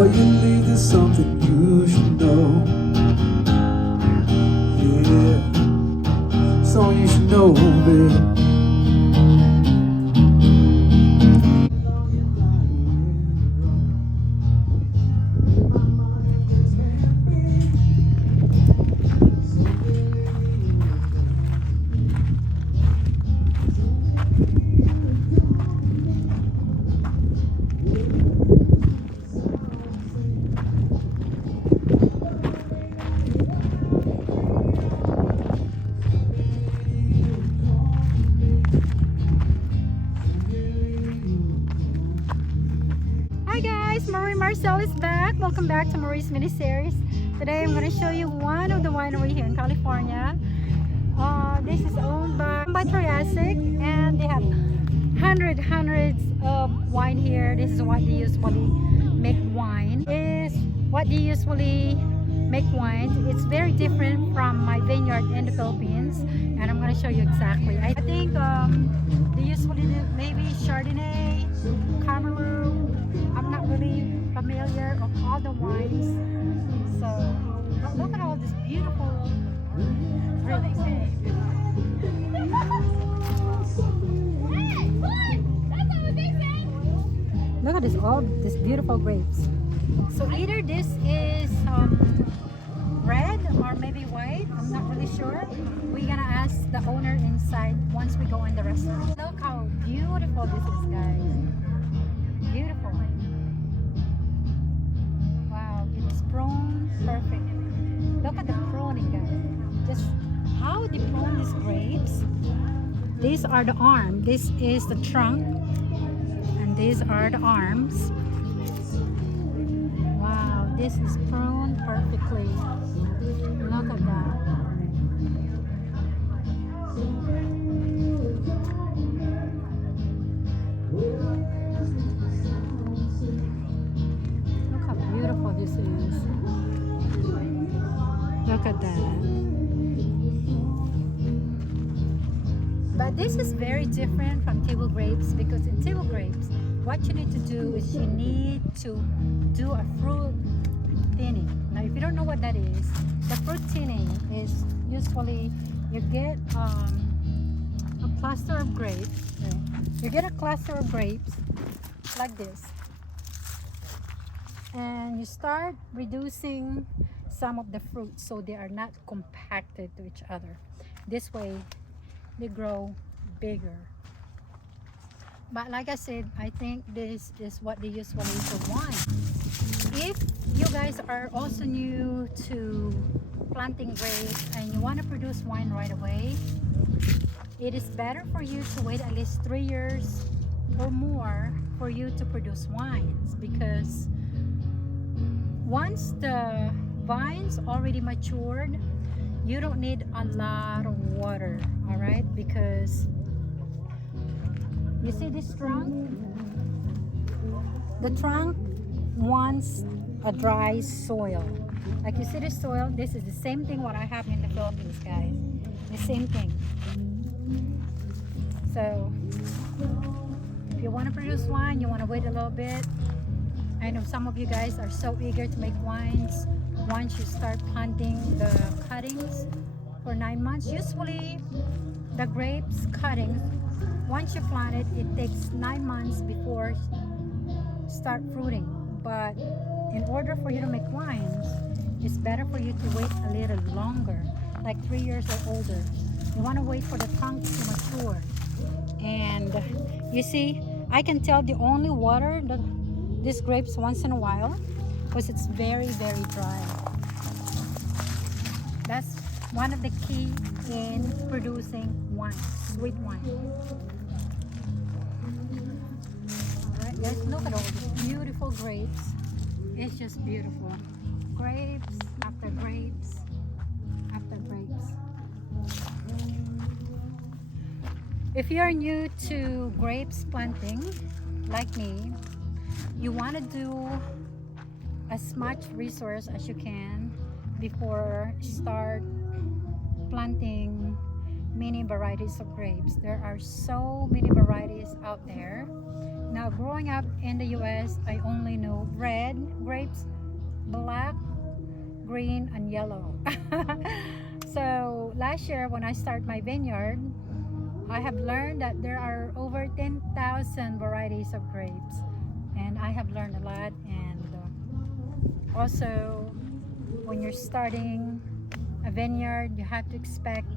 Before you leave, there's something you should know. Yeah, something you should know, babe. Hi guys, Marie Marcel is back. Welcome back to Marie's mini series. Today I'm going to show you one of the winery here in California. This is owned by Triassic, and they have hundreds of wine here. This is what they usually make wine. It's very different from my vineyard in the Philippines, and I'm going to show you exactly. I think they usually do maybe Chardonnay, Camerlot. I'm not really familiar of all the wines, so but look at all this beautiful grapes. Look at all these beautiful grapes. So either this is red or maybe white. I'm not really sure. We're gonna ask the owner inside once we go in the restaurant. Look how beautiful this is, guys. Beautiful. Wow, it's prune perfect. Look at the pruning, guys. Just how they prune these grapes. These are the arm. This is the trunk, and these are the arms. Wow, this is pruned perfectly. Look at that. Look how beautiful this is. Look at that. But this is very different from table grapes, because in table grapes, what you need to do is you need to do a fruit thinning. Now, if you don't know what that is, the fruit thinning is usually you get a cluster of grapes. You get a cluster of grapes like this, and you start reducing some of the fruits so they are not compacted to each other. This way, they grow bigger. But like I said, I think this is what they usually for wine. If you guys are also new to planting grapes and you want to produce wine right away, it is better for you to wait at least 3 years or more for you to produce wines, because once the vines already matured, you don't need a lot of water, all right? Because you see this trunk? The trunk wants a dry soil. Like you see this soil, this is the same thing what I have in the Philippines, guys. The same thing. So if you want to produce wine, you want to wait a little bit. I know some of you guys are so eager to make wines. Once you start planting the cuttings for 9 months, usually the grapes cuttings, once you plant it, it takes 9 months before start fruiting. But in order for you to make wines, it's better for you to wait a little longer, like 3 years or older. You want to wait for the trunk to mature. And you see, I can tell they only water these grapes once in a while because it's very dry. That's one of the key in producing wine, sweet wine. Alright guys, look at all these beautiful grapes. It's just beautiful. Grapes after grapes after grapes. If you're new to grapes planting, like me, you want to do as much resource as you can before start planting many varieties of grapes. There are so many varieties out there, Now, growing up in the US, I only know red grapes, black, green, and yellow. So last year when I started my vineyard, I have learned that there are over 10,000 varieties of grapes, and I have learned a lot. And also, when you're starting a vineyard, you have to expect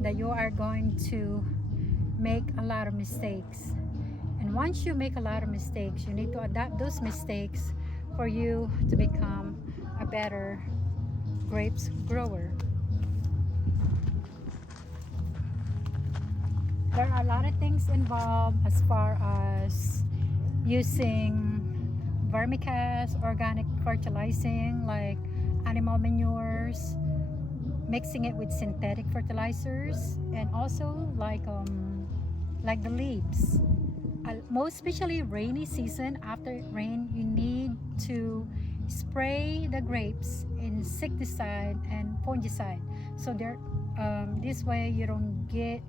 that you are going to make a lot of mistakes. And once you make a lot of mistakes, you need to adapt those mistakes for you to become a better grapes grower. There are a lot of things involved as far as using vermicast, organic fertilizing like animal manures, mixing it with synthetic fertilizers, and also like the leaves. Most especially rainy season, after it rain, you need to spray the grapes insecticide and fungicide, so there this way you don't get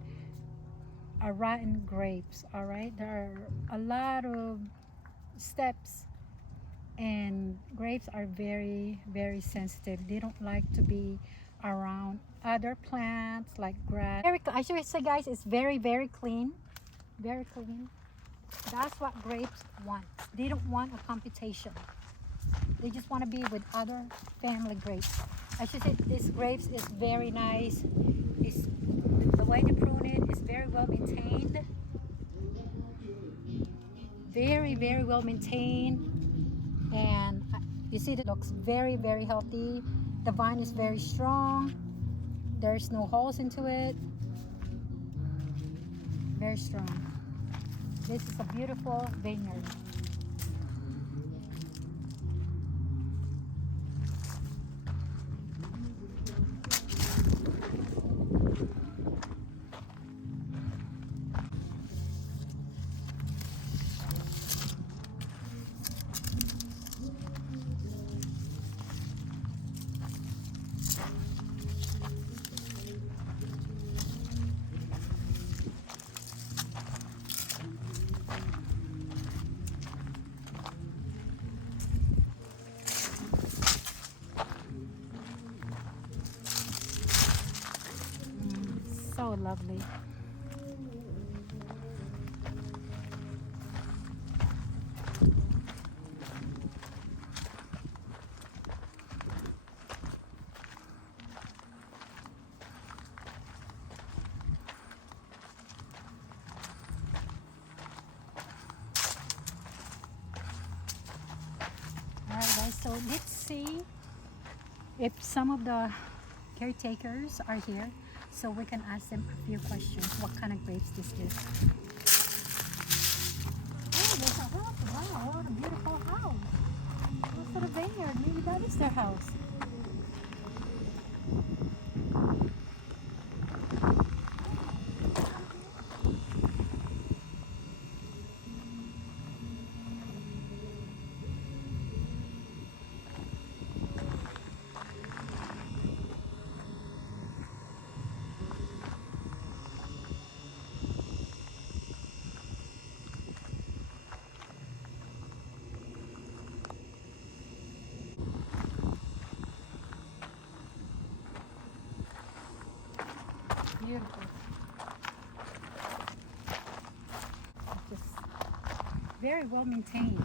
a rotten grapes. All right, there are a lot of steps, and grapes are very very sensitive. They don't like to be around other plants like grass. I should say, guys, it's very very clean, very clean. That's what grapes want. They don't want a competition. They just want to be with other family grapes. I should say this grapes is very nice. It's, the way they prune it is very well maintained. Very, very well maintained. And you see it looks very, very healthy. The vine is very strong. There's no holes into it. Very strong. This is a beautiful vineyard. So lovely. Alright guys, so let's see if some of the caretakers are here, so we can ask them a few questions. What kind of grapes this is? Oh, there's a house. Wow, what a beautiful house. What's sort of vineyard? Maybe that is their house. Beautiful. Just very well maintained.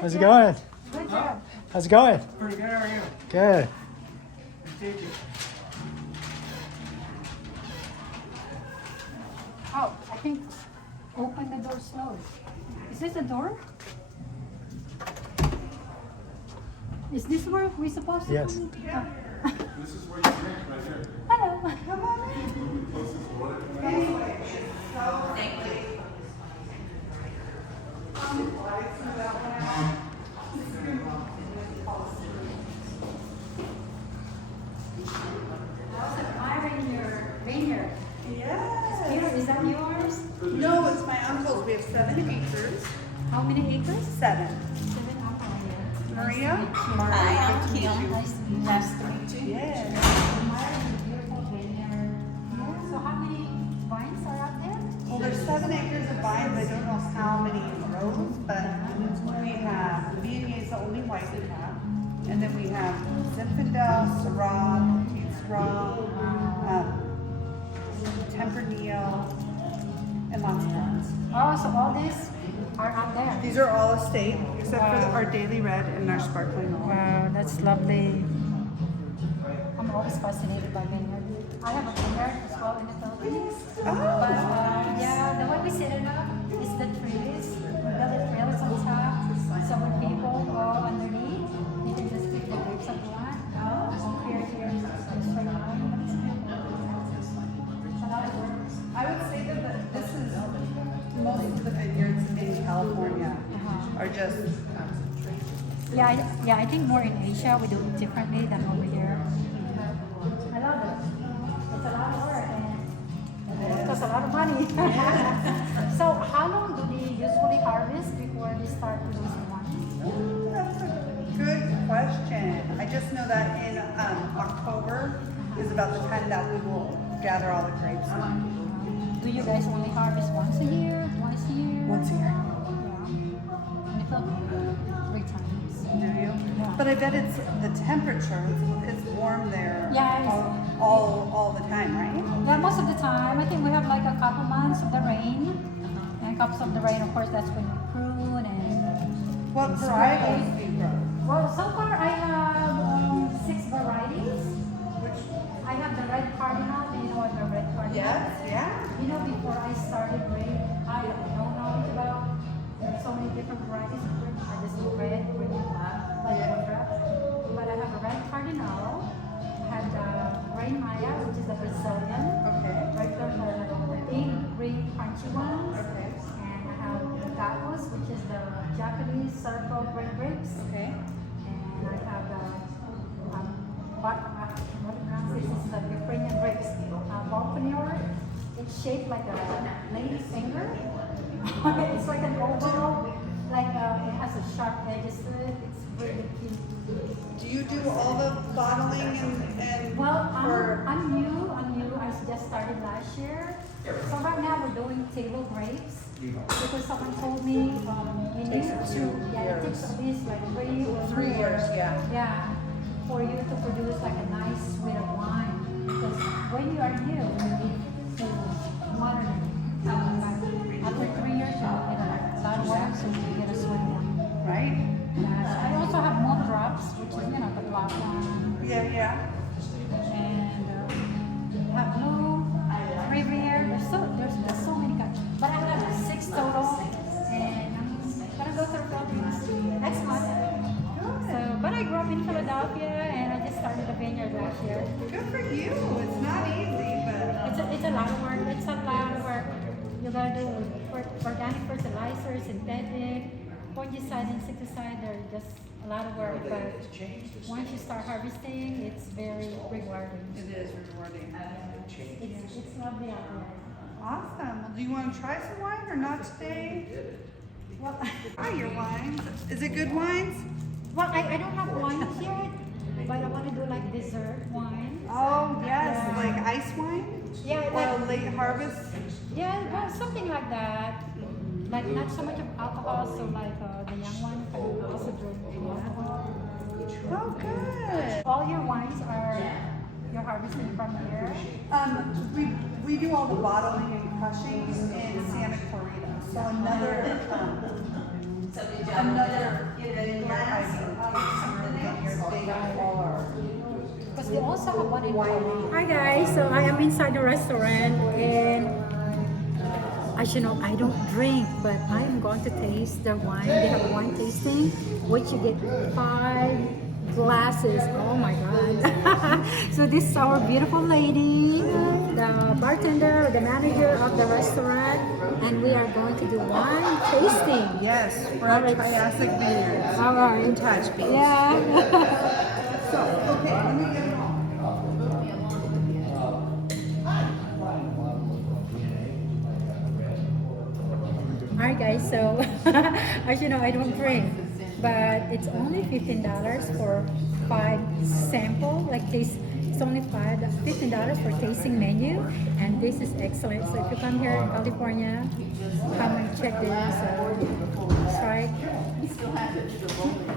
How's it going? Good job. How's it going? Pretty good, how are you? Good. Thank you. Oh, I think open the door slowly. Is this a door? Is this where we're supposed to Yes. come? Oh. This is where you drink right here. Hello. Come on in. Anyway, so thank you. How's admiring your vineyard? Yes. Peter, is that yours? No, it's my uncle's. We have 7 acres. How many acres? 7. 7. Maria? Hi, I'm Kim. Nice to meet you. Nice to meet you. Yes. Admiring the beautiful vineyard. So how many vines are out there? Well, there's 7 acres of vines. I don't know how many rows, but we have Viognier is the only white we have. And then we have Zinfandel, Syrah, Petite Syrah, Tempranillo, and lots of ones. Oh, so all these are out there. These are all estate, except for Wow. our daily red and our sparkling olive. Wow, that's lovely. I'm always fascinated by vineyard. I have a vineyard as well in the Philippines. But yeah, the way we set it up is the trees. We build the trails on top. So when people go underneath, you can just pick the grapes that you want. Here, it's a straight line, but it's beautiful. It's a lot of work. I would say that this is most of the vineyards in California are just Yeah, I think more in Asia we do it differently than over here. I love it. It's a lot of work and it costs a lot of money. So how long do they usually harvest before they start producing wine? That's a good question. I just know that in October is about the time that we will gather all the grapes. Do you guys only harvest once a year, twice a year? Once a year. Yeah. In the Philippines, 3 times. Do you? Yeah. But I bet it's the temperature. It's warm there. Yeah, it's- all the time, right? Yeah, most of the time. I think we have like a couple months of the rain. And couple of the rain, of course, that's when we prune and What It's varietals great. do you grow? well, so far I have 6 varieties. Which? I have the red cardinal. Do you know what the red cardinal is? Yeah. You know, before I started grape, I don't know knowledge about. There's so many different varieties of grape. I just do red, green, and black, like one. But I have a red cardinal. I have the Grain Maya, which is the Brazilian. Okay. Right there, the big green crunchy ones. Okay. And I have the Gavos, which is the Japanese circle red grapes. Okay. And I have the what pronounce this is the Ukrainian grapes. Balkanor. It's shaped like a lady's finger. It's like an oval, like it has a sharp edges to it. It's really cute. Do you do all the bottling and Well, for I'm new. I just started last year. So right now we're doing table grapes because someone told me we need to. Yeah, it takes at least like 3 or 3 years? Yeah. Yeah, for you to produce like a nice sweet wine. Because when you are new, you need to water it. After 3 years, you need a lot of water so you get a sweet wine. right? Yes, I also have moon drops, which is the black one. Yeah. And have blue, Riviera. There's so many kinds. But I have 6 total, and I'm gonna go to the Philippines next month. But I grew up in Philadelphia, and I just started a vineyard last year. Good for you. It's not easy, but It's a lot of work. It's a lot of work. You gotta do organic fertilizer, synthetic, fungicide, insecticide. They're just a lot of work. But once you start harvesting, it's very rewarding. it is rewarding. It's lovely out there. Awesome. Well, do you want to try some wine or not today? Well, Try your wines. Is it good wines? I don't have wines yet, but I want to do like dessert wine. Oh yes, Yeah. like ice wine Yeah, or like, late harvest. yeah, well, something like that. Like not so much of alcohol, so like the young one can also drink alcohol. Oh, good. All your wines are you're harvesting from here. We do all the bottling and crushing in Santa Clarita. So another Because they also have one in Hawaii. Hi guys, so I am inside the restaurant and as you know, I don't drink, but I am going to taste their wine. They have a wine tasting, which you get 5 glasses. Oh my God. So this is our beautiful lady, the bartender, the manager of the restaurant, and we are going to do wine tasting. Yes, we're All at right. Triassic Vineyards All right. in Tehachapi. Yeah. So, okay, let me get them all. Alright guys, so as you know, I don't drink, but it's only $15 for 5 sample, like taste. It's only $15 for tasting menu, and this is excellent. So if you come here in California, come and check this. Try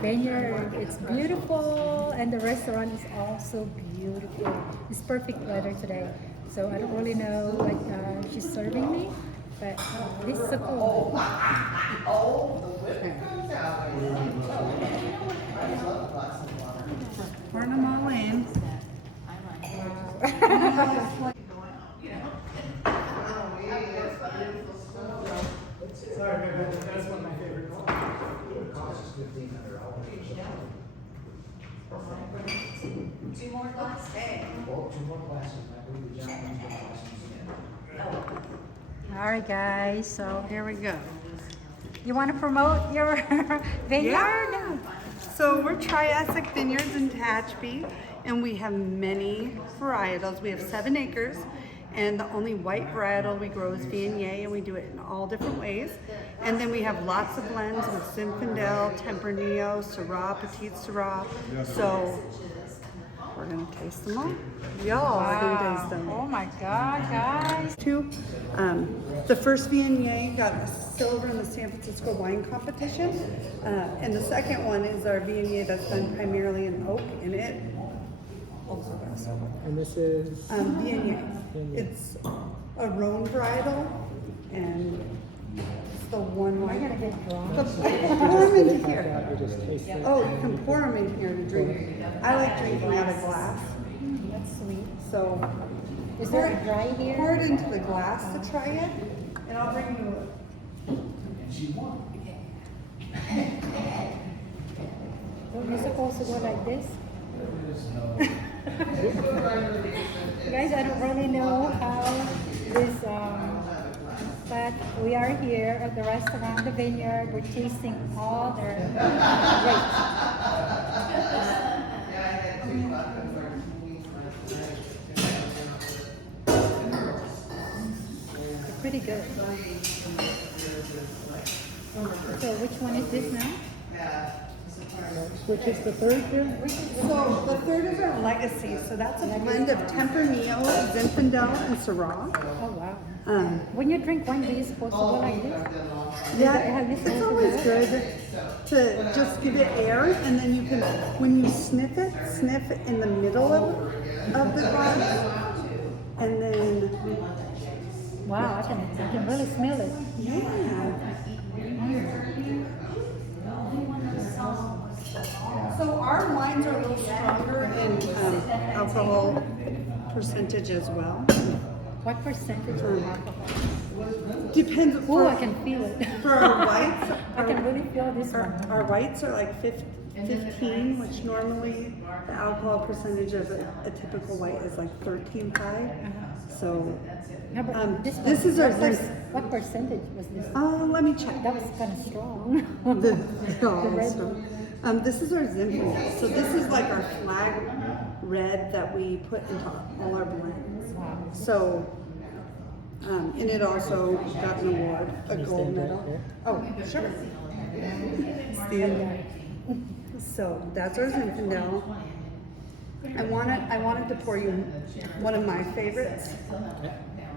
Vineyard. It's beautiful, and the restaurant is also beautiful. It's perfect weather today, so I don't really know what she's serving me. But this is so cool. Pour them all in. Sorry, man, that's one of my favorite ones. Two more glasses. Alright guys, so Here we go. you want to promote your vineyard? Yeah. So we're Triassic Vineyards in Tehachapi, and we have many varietals. We have 7 acres, and the only white varietal we grow is Viognier, and we do it in all different ways. And then we have lots of blends with Zinfandel, Tempranillo, Syrah, Petite Syrah. So we're gonna taste them all. Y'all are gonna taste them. Oh my God, guys. The first Viognier got a silver in the San Francisco wine competition, and the second one is our Viognier that's done primarily in oak, and it also got a silver. And this is Viognier. It's a Rhone varietal, and it's the one We're wine. gonna get drunk. Pour them into here. you just taste it. Oh, you can pour them in here to drink. I like drinking out of glass, That's sweet. so Is there a dry here? pour it into the glass to try it, and I'll bring you a. Well, you're supposed to go like this. Guys, I don't really know how this, but we are here at the restaurant, the Vineyard. We're tasting all their They're pretty good. So which one is this now? Which is the third here? So the third is our legacy. So that's a blend of Tempranillo, Zinfandel, and Syrah. Oh wow. Um, When you drink wine, are you supposed to go like this? yeah, it's always good to just give it air, and then you can, when you sniff it in the middle of the glass, and then Wow, I can really smell it. yeah. So our wines are a little stronger in alcohol percentage as well. What percentage of alcohol? Depends. Oh, I can feel it. For our whites, I can really feel this one. our whites are like 15, which normally the alcohol percentage of a typical white is like 13.5. So How about this one? this is our What percentage was this? let me check. That was kind of strong. The red one. This is our Zinfandel. So this is like our flag red that we put into all our blends. Wow. So, and it also got an award, a gold medal. Oh, sure. Stand. So that's our Zinfandel. I wanted to pour you one of my favorites.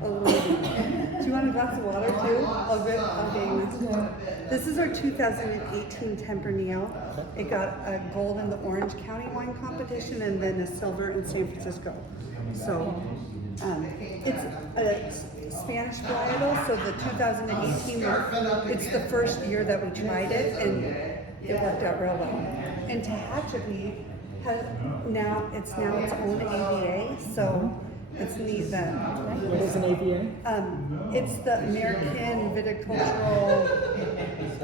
A little bit. Do you want a glass of water too? Oh, good. Okay. This is our 2018 Tempranillo. It got a gold in the Orange County wine competition and then a silver in San Francisco. So it's a Spanish varietal. So the 2018 one, it's the first year that we tried it, and it worked out real well. And Tehachapi has now its own AVA. So it's neat that. What is an AVA? It's the American Viticultural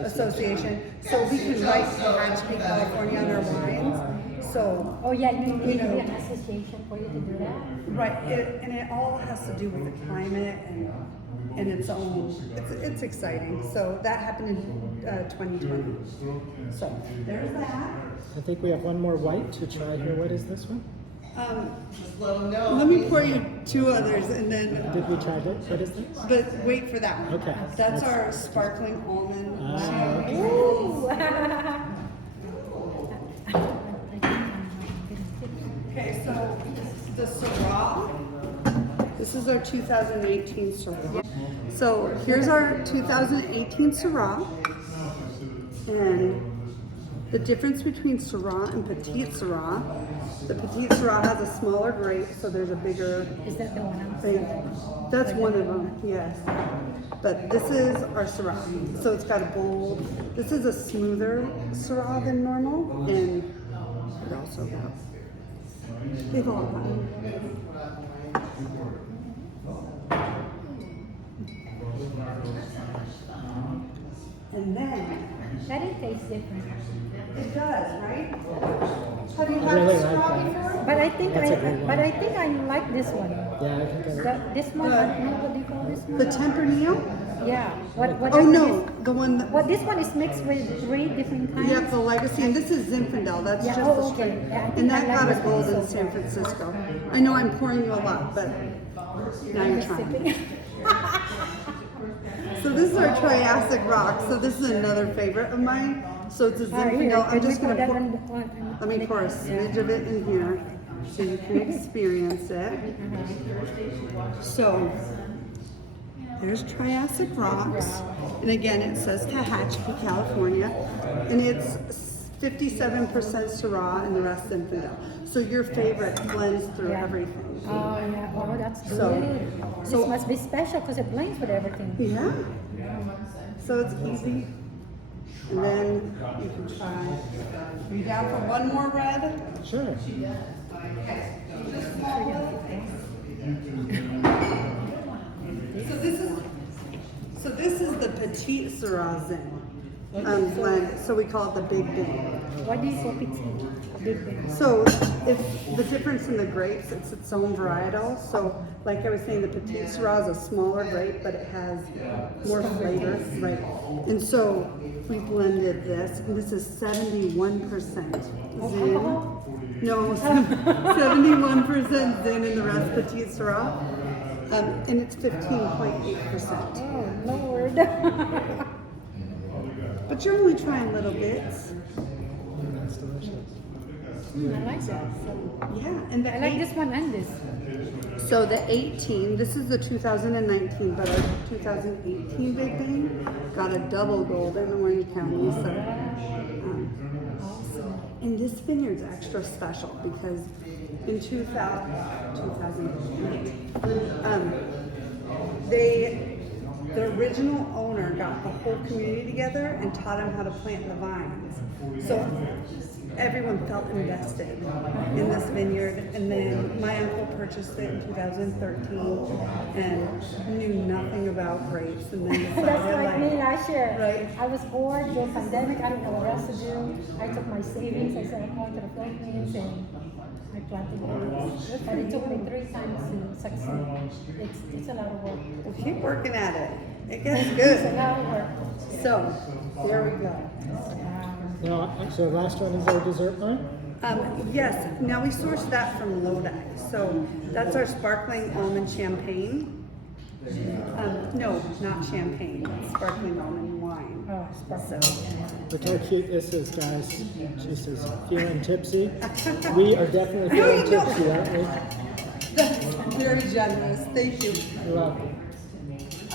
Association. So we can write Tehachapi California on our wines. So, Oh yeah, you need an association for you to do that. right, and it all has to do with the climate and its own. It's exciting. So that happened in 2020. So there's that. I think we have one more white to try here. What is this one? Let me pour you two others, and then. Did we try it? What is this? But wait for that one. Okay. That's our sparkling almond. Okay. Ooh. Okay, so the Syrah. This is our 2018 Syrah. So here's our 2018 Syrah. And the difference between Syrah and Petite Syrah, the Petite Syrah has a smaller grape, so there's a bigger Is that the one? thing. That's one of them, yes. But this is our Syrah. So it's got a bold, this is a smoother Syrah than normal, and it also got big old one. And then, That it tastes different. it does, right? Have you I had really this like Syrah that. before? But I think That's a good one. I think I like this one. Yeah, I think This one, I don't know what do you call this one? The Tempranillo? Yeah. What? Oh no, the one that, Well, this one is mixed with 3 different kinds. yep, the Legacy, and this is Zinfandel, that's Yeah, just oh, the okay. straight. Yeah, I think And I that like got a this one gold in also. San Francisco. I know I'm pouring you a lot, but now you're Just trying. sipping. So this is our Triassic rock, so this is another favorite of mine. So it's a Zinfandel, I'm just gonna pour, let me pour a smidge of it in here so you can experience it. So there's Triassic rocks, and again it says Tehachapi, California, and it's 57% Syrah and the rest Zinfandel. So your favorite blends through Yeah. everything. Oh yeah. Oh, that's good. So- This so- must be special because it blends with everything. Yeah. So it's easy. And then you can try. Are you down for one more red? Sure. So this is the Petite Syrah Zin blend. So we call it the Big Bang. What do you call it? Big big. So it's the difference in the grapes. It's its own varietal. So like I was saying, the Petite Syrah is a smaller grape, but it has more flavor, right? And so we blended this, and this is 71% Zin. No, 71% Zin, and the rest Petite Syrah. And it's 15.8%. Oh Lord. But you're only trying little bits. That's delicious. I like that. So, Yeah, and the I like this one and this. So the 18, this is the 2019, but our 2018 Big Bang got a double gold in Orange County. So, and this vineyard's extra special because in 2008, the original owner got the whole community together and taught them how to plant the vines. So everyone felt invested in this vineyard, and then my uncle purchased it in 2013 and knew nothing about grapes, and then decided That's like me last year. Right. I was bored during pandemic. I didn't know what else to do. I took my savings. I said I'm going to the Philippines and I planted grapes. But it took me 3 times to succeed. It's a lot of work. Well, keep working at it. It gets It's a good. lot of work. So there we go. Now, so last one is our dessert wine. Yes, now we source that from Lodi. So that's our sparkling almond champagne. No, not champagne, sparkling almond wine. Oh, sparkling. Look how cute this is, guys. She says, feeling tipsy. We are definitely No, feeling you don't. tipsy, aren't we? That's very generous, thank you. You're welcome. I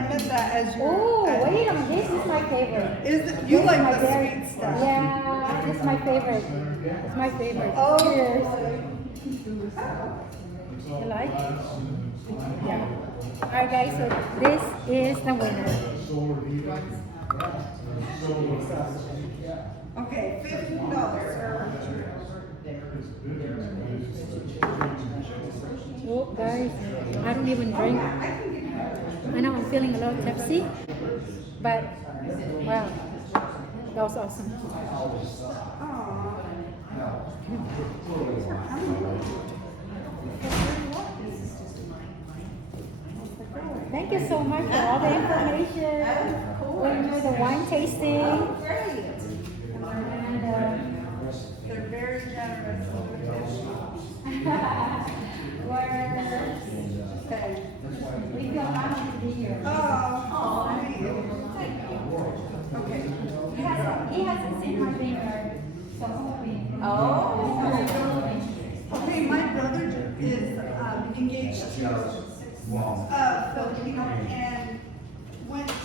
meant that as your. Oh, wait a minute. This is my favorite. Is it, you This like is my the very- sweet stuff? Yeah, this is my favorite. It's my favorite. Oh. Cheers. You like? Yeah. Alright guys, so this is the winner. Okay, $50, sir. Oh guys, I don't even drink. I know I'm feeling a little tipsy, but wow, that was awesome. Thank you so much for all the information. We enjoy the wine tasting. And, They're very generous. we feel honored to be here. Oh, okay. He hasn't seen my vineyard, so hoping. Okay, my brother is engaged to Filipino and went to the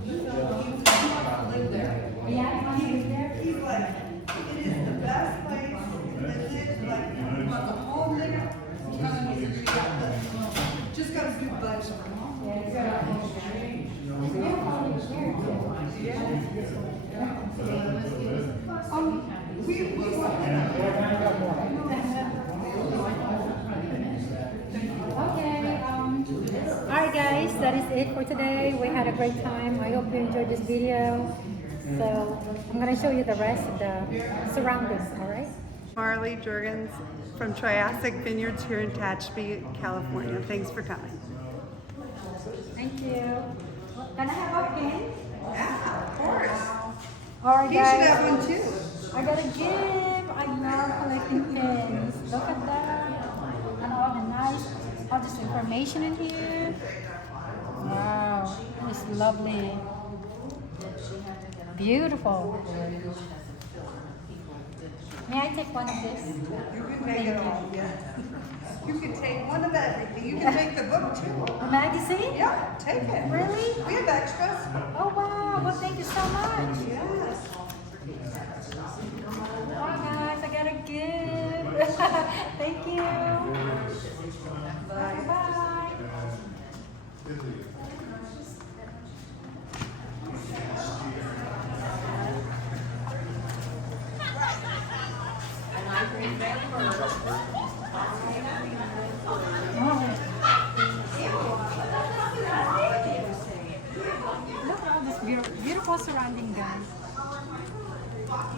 Philippines. He wants to live there. Yeah, he was there. He's like, it is the best place to visit. Like, he wants a home there. Just gotta do budget. We want Okay, alright guys, that is it for today. We had a great time. I hope you enjoyed this video. So I'm gonna show you the rest of the surroundings, alright? Marley Jurgens from Triassic Vineyards here in Tehachapi, California. Thanks for coming. Thank you. Can I have a pin? Yeah, of course. Alright You should guys, have one too. I gotta give. I love collecting pins. Look at that. And all the nice, all this information in here. Wow, it's lovely. Beautiful. May I take one of this? You can make it all, yeah. You can take one of everything. You can take the book too. A magazine? Yeah, take it. Really? We have extras. Oh wow, well thank you so much. Yes. Oh guys, I gotta give. Thank you. Bye bye. Look at all this beautiful surrounding, guys.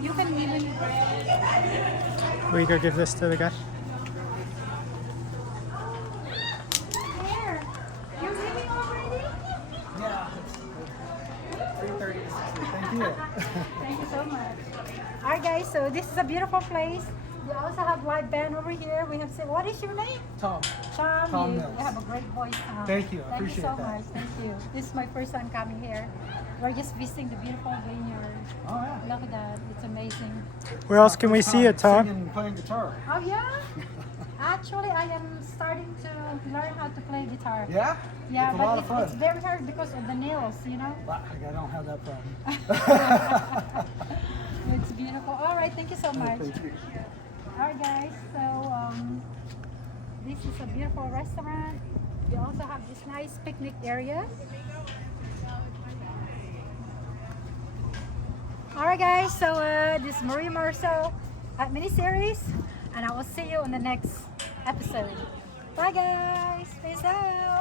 You can even. We go give this to the guy. Here. You're leaving already? Yeah. 3:30. Thank you. Thank you so much. Alright guys, so this is a beautiful place. We also have live band over here. We have what is your name? Tom. Tom, you Mills. have a great voice, Tom. Thank you. I Thank appreciate you so that. much. Thank you. This is my first time coming here. We're just visiting the beautiful vineyard. Oh yeah. Look at that. It's amazing. Where else can we see it, Tom? Singing and playing guitar. Oh yeah? Actually, I am starting to learn how to play guitar. Yeah? Yeah, It's a lot but of fun. it's very hard because of the nails, you know? Well, I don't have that problem. It's beautiful. All right, thank you so much. Thank you. All right, guys. So this is a beautiful restaurant. We also have this nice picnic area. All right, guys. So this is Maria Marcel mini series, and I will see you on the next episode. Bye, guys. Peace out.